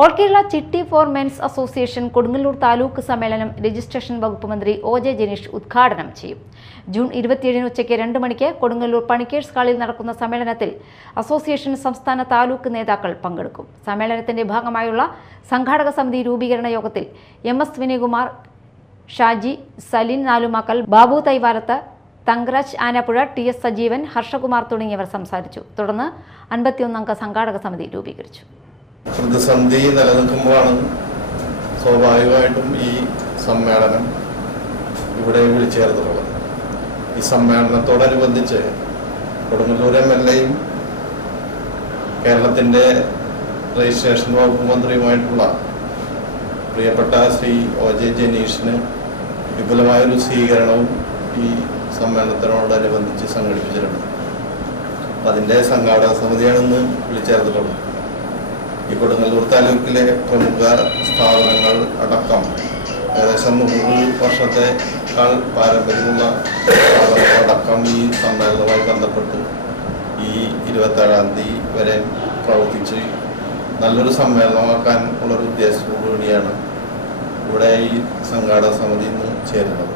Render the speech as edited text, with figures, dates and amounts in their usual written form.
All Kerala chitty foremen's association Kodungallur taluk സമ്മേളനം registration വകുപ്പ് മന്ത്രി ഒ.ജെ. ജനീഷ് ഉദ്ഘാടനം ചെയ്യും. ജൂൺ 27 ഉച്ചയ്ക്ക് 2 മണിക്ക് കൊടുങ്ങല്ലൂർ പണിക്കേഴ്സ് ഹാളിൽ നടക്കുന്ന സമ്മേളനത്തിൽ അസോസിയേഷൻ സംസ്ഥാന താലൂക്ക് നേതാക്കൾ പങ്കെടുക്കും. സമ്മേളനത്തിന്റെ ഭാഗമായുള്ള സംഘാടക സമിതി രൂപീകരണ യോഗത്തിൽ എം.എസ്. വിനയകുമാർ, ഷാജി, സലിൻ നാലുമാക്കൽ, ബാബു തൈവാരത്ത്, തങ്കരാജ് ആനപ്പുഴ, ടി.എസ്. സജീവൻ, ഹർഷകുമാർ തുടങ്ങിയവർ സംസാരിച്ചു. തുടർന്ന് 51 അംഗ സംഘാടക സമിതി രൂപീകരിച്ചു. പ്രതിസന്ധി നിലനിൽക്കുമ്പോഴാണ് സ്വാഭാവികമായിട്ടും ഈ സമ്മേളനം ഇവിടെ വിളിച്ചേർത്തിട്ടുള്ളത്. ഈ സമ്മേളനത്തോടനുബന്ധിച്ച് കൊടുങ്ങല്ലൂർ MLA-യും കേരളത്തിൻ്റെ രജിസ്ട്രേഷൻ വകുപ്പ് മന്ത്രിയുമായിട്ടുള്ള പ്രിയപ്പെട്ട ശ്രീ ഒ.ജെ. ജനീഷിന് വിപുലമായൊരു സ്വീകരണവും ഈ സമ്മേളനത്തിനോടനുബന്ധിച്ച് സംഘടിപ്പിച്ചിട്ടുണ്ട്. അതിൻ്റെ സംഘാടക സമിതിയാണ് ഇന്ന് വിളിച്ചേർത്തിട്ടുള്ളത്. ഈ കൊടുങ്ങല്ലൂർ താലൂക്കിലെ പ്രമുഖ സ്ഥാപനങ്ങൾ അടക്കം ഏകദേശം 100 വർഷത്തെക്കാൾ പാരമ്പര്യമുള്ള സ്ഥാപനങ്ങളടക്കം ഈ സമ്മേളനവുമായി ബന്ധപ്പെട്ട് ഈ 27-ാം തീയതി വരെ പ്രവർത്തിച്ച് നല്ലൊരു സമ്മേളനമാക്കാൻ ഉള്ളൊരു ഉദ്ദേശത്തോടു കൂടിയാണ് ഇവിടെ ഈ സംഘാടക സമിതി ഇന്ന് ചേരുന്നത്.